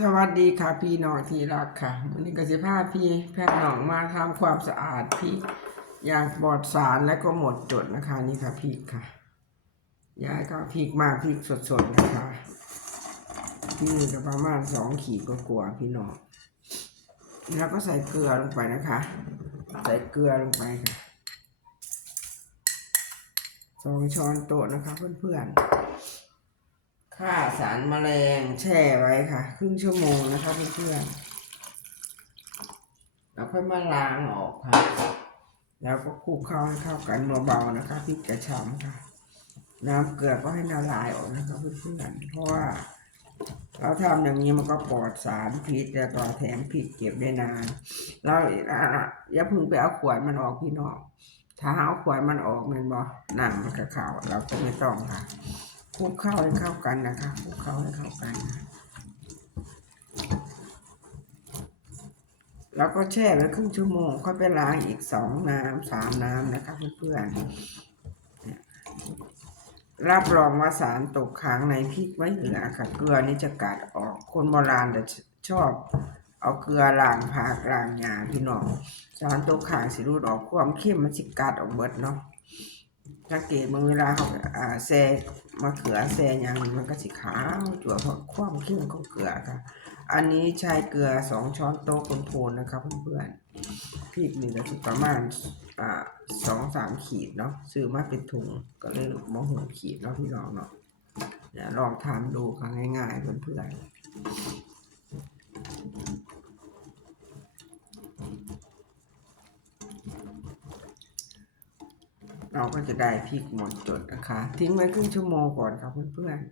สวัสดีค่ะพี่น้องที่รักค่ะวันนี้ก็จะพาพี่แพทย์น้องมาทำความสะอาดพริกอย่างปลอดสารและก็หมดจดนะคะ นี่ค่ะพริกค่ะยายก็พริกมาพริกสดๆนะคะพี่นี่ก็ประมาณสองขีดกว่าๆพี่น้องแล้วก็ใส่เกลือลงไปนะคะ ใส่เกลือลงไปค่ะสองช้อนโต๊ะนะคะเพื่อนๆ ฆ่าสารแมลงแช่ไว้ค่ะ ครึ่งชั่วโมงนะคะเพื่อนๆแล้วค่อยมาล้างออกค่ะ แล้วก็คลุกเข้าให้เข้ากันเบาๆนะคะพริกกระชำค่ะ น้ำเกลือก็ให้ละลายออกนะคะเพื่อนๆเพราะว่าเราทำอย่างนี้มันก็ปลอดสารพิษแล้วก็แถมพริกเก็บได้นาน เราอย่าพึ่งไปเอาขวดมันออกพี่น้องถ้าเอาขวดมันออกมันบ่หนังมันก็เข่าเราก็ไม่ต้องค่ะ คลุกเข้าให้เข้ากันนะคะคลุกเข้าให้เข้ากันนะแล้วก็แช่ไว้ครึ่งชั่วโมงค่อยไปล้างอีกสองน้ำสามน้ำนะคะเพื่อนๆรับรองว่าสารตกค้างในพริกไม่เหลือค่ะเกลือนี่จะกัดออกคนโบราณจะชอบ เอาเกลือล้างผักล้างหญ้าพี่น้องสารตกค้างสิรูดออกความเข้มมันสิกัดออกเบิดเนาะ สังเกตเมื่อเวลาเขาอ่าแซ่มะเขือแซ่ยังมันก็สีขาวจั่วเพราะความเข้มของเกลือค่ะ อันนี้ใช้เกลือสองช้อนโต๊ะคนโทนนะครับเพื่อนๆพริกนี่ก็ประมาณอ่าสองสามขีดเนาะซื้อมาเป็นถุงก็เลยมองหัวขีดเนาะพี่น้องเนาะลองทำดูค่ะง่ายๆเพื่อนๆ เราก็จะได้พริกหมดจดนะคะ ทิ้งไว้ครึ่งชั่วโมงก่อนครับเพื่อนๆ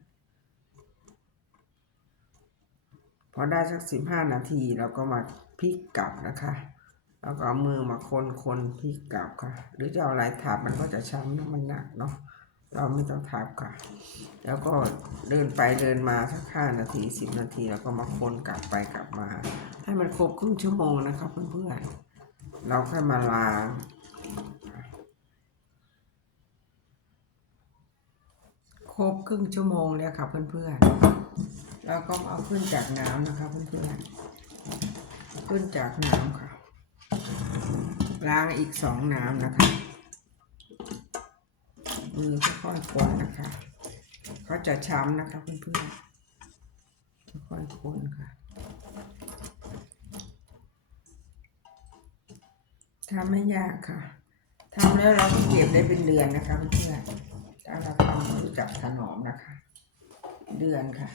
พอได้สักสิบห้านาทีเราก็มาพลิกกลับนะคะแล้วก็เอามือมาคนคนพลิกกลับค่ะ หรือจะเอาอะไรทับมันก็จะช้ำนะมันหนักเนาะเราไม่ต้องทับค่ะ แล้วก็เดินไปเดินมาสักห้านาทีสิบนาที แล้วก็มาคนกลับไปกลับมา ให้มันครบครึ่งชั่วโมงนะครับเพื่อนๆ เราค่อยมาล้าง ครบครึ่งชั่วโมงแล้วค่ะเพื่อนๆแล้วก็เอาขึ้นจากน้ำนะคะเพื่อนๆขึ้นจากน้ำค่ะ ล้างอีกสองน้ำนะคะมือค่อยๆคนนะคะเขาจะช้ำนะคะเพื่อนๆค่อยๆคนค่ะ ทำไม่ยากค่ะทำแล้วเราก็เก็บได้เป็นเดือนนะคะเพื่อนๆถ้าเรา ทำรู้จักถนอมนะคะ เดือนค่ะ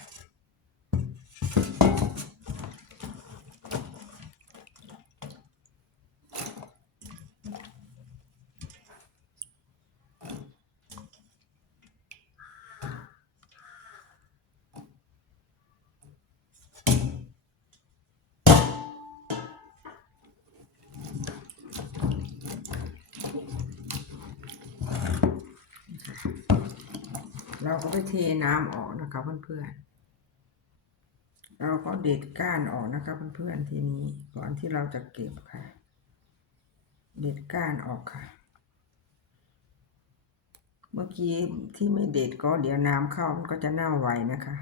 เราก็ไปเทน้ำออกนะคะเพื่อนๆ เราก็เด็ดก้านออกนะคะเพื่อนๆทีนี้ก่อนที่เราจะเก็บค่ะ เด็ดก้านออกค่ะ เมื่อกี้ที่ไม่เด็ดก็เดี๋ยวน้ำเข้ามันก็จะเน่าไวนะคะ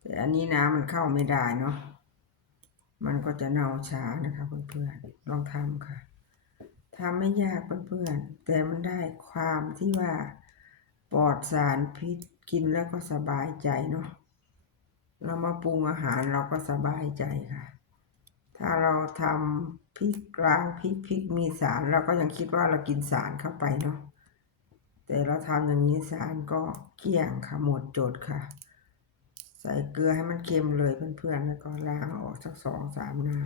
แต่อันนี้น้ำมันเข้าไม่ได้เนาะ มันก็จะเน่าช้านะคะเพื่อนๆ ลองทำค่ะทำไม่ยากเพื่อนๆ แต่มันได้ความที่ว่า ปลอดสารพิษกินแล้วก็สบายใจเนาะเรามาปรุงอาหารเราก็สบายใจค่ะ ถ้าเราทำพริกกลางพริกพริกมีสารเราก็ยังคิดว่าเรากินสารเข้าไปเนาะแต่เราทำอย่างนี้สารก็เกลี้ยงค่ะหมดจดค่ะ ใส่เกลือให้มันเค็มเลยเพื่อนๆแล้วก็ล้างออกสักสองสามน้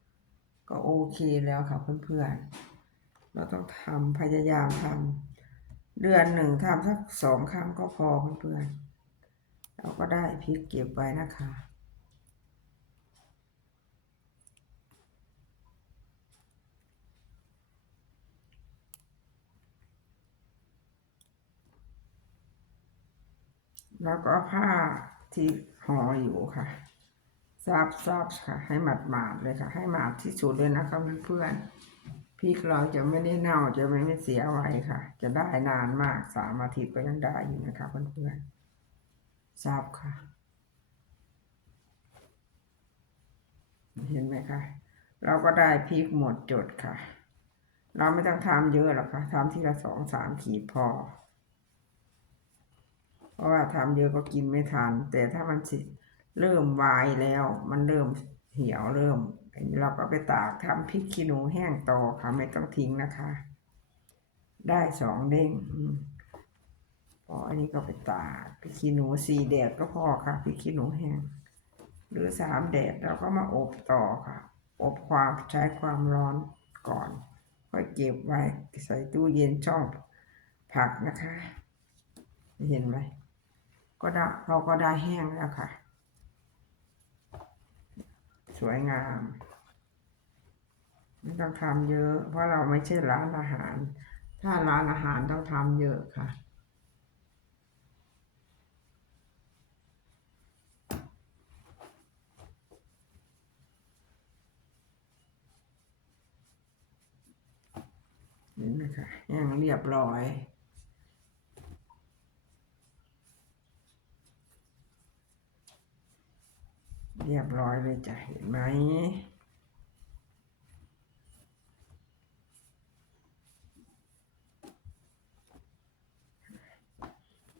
ำก็โอเคแล้วค่ะเพื่อนๆเราต้องทำพยายามทำ เดือนหนึ่งทำสักสองครั้งก็พอเพื่อนๆเราก็ได้พริกเก็บไว้นะคะแล้วก็ผ้าที่ห่ออยู่ค่ะซาบซาบค่ะ ให้หมาดหมาดๆเลยค่ะ ให้หมาดที่สุดเลยนะคะเพื่อนๆ พริกเราจะไม่ได้เน่าจะไม่ไม่เสียไว้ค่ะ จะได้นานมากสามอาทิตย์ก็ยังได้อยู่นะคะเพื่อนๆซาบค่ะ เห็นไหมคะเราก็ได้พริกหมดจดค่ะ เราไม่ต้องทำเยอะหรอกค่ะทำทีละสองสามขีดพอ เพราะว่าทำเยอะก็กินไม่ทัน แต่ถ้ามันสิเริ่มวายแล้วมันเริ่ม เหี่ยวเริ่ม เราก็ไปตากทำพริกขี้หนูแห้งต่อค่ะไม่ต้องทิ้งนะคะ ได้สองเด้งพออันนี้ก็ไปตากพริกขี้หนูสี่แดดก็พอค่ะพริกขี้หนูแห้งหรือสามแดดเราก็มาอบต่อค่ะ อบความใช้ความร้อนก่อนค่อยเก็บไว้ใส่ตู้เย็นช่องผักนะคะ เห็นไหมก็ได้เราก็ได้แห้งแล้วค่ะ สวยงาม ไม่ต้องทำเยอะ เพราะเราไม่ใช่ร้านอาหาร ถ้าร้านอาหารต้องทำเยอะค่ะนี่นะคะแห้งเรียบร้อย เรียบร้อยเลยจ้ะเห็นไหม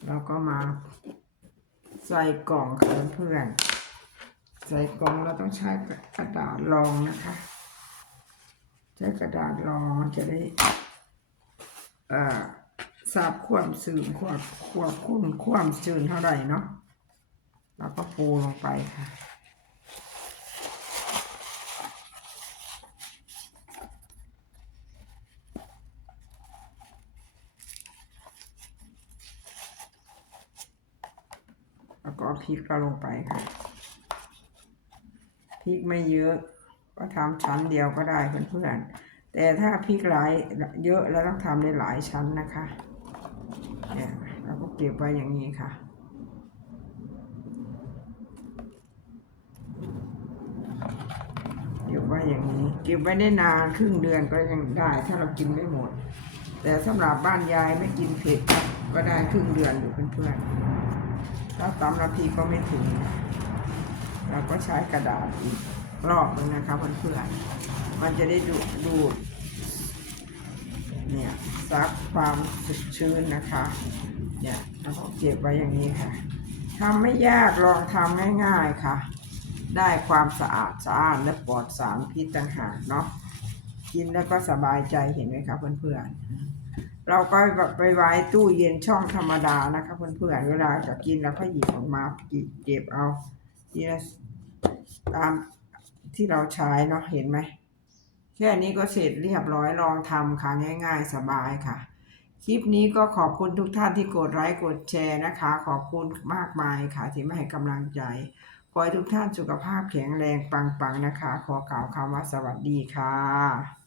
เราก็มาใส่กล่องค่ะเพื่อนใส่กล่องเราต้องใช้กระดาษรองนะคะ ใช้กระดาษรองจะได้เอ่อทราบความสื่นควบควบคุมความสื่นเท่าไหร่เนาะแล้วก็ปูลงไปค่ะ แล้วก็พริกก็ลงไปค่ะพริกไม่เยอะ ก็ทำชั้นเดียวก็ได้เพื่อนๆแต่ถ้าพริกหลายเยอะแล้วต้องทำในหลายชั้นนะคะเนี่ยเราก็เก็บไว้อย่างนี้ค่ะเก็บไว้อย่างนี้ เก็บไว้ได้นานครึ่งเดือนก็ยังได้ ถ้าเรากินไม่หมด แต่สำหรับบ้านยายไม่กินเผ็ดก็ได้ครึ่งเดือนอยู่เพื่อนๆ ถ้าตำนาทีก็ไม่ถึง เราก็ใช้กระดาษอีกรอบนึงนะคะเพื่อนๆมันจะได้ดูดูดเนี่ยซักความชื้นนะคะเนี่ยแล้วก็เก็บไว้อย่างนี้ค่ะทำไม่ยากลองทำง่าย ๆค่ะ ได้ความสะอาดสะอาดและปลอดสารพิษต่างหากเนาะกินแล้วก็สบายใจเห็นไหมคะเพื่อนๆ เราก็แบบไปไว้ตู้เย็นช่องธรรมดานะคะเพื่อนๆเวลาจะกินเราก็หยิบออกมาเก็บเอาทีละตามที่เราใช้เนาะเห็นไหมแค่นี้ก็เสร็จเรียบร้อยลองทำค่ะง่าย ๆ สบายค่ะ คลิปนี้ก็ขอบคุณทุกท่านที่กดไลค์กดแชร์นะคะ ขอบคุณมากมายค่ะ ที่มาให้กำลังใจขอให้ทุกท่านสุขภาพแข็งแรงปังๆนะคะ ขอกล่าวคำว่าสวัสดีค่ะ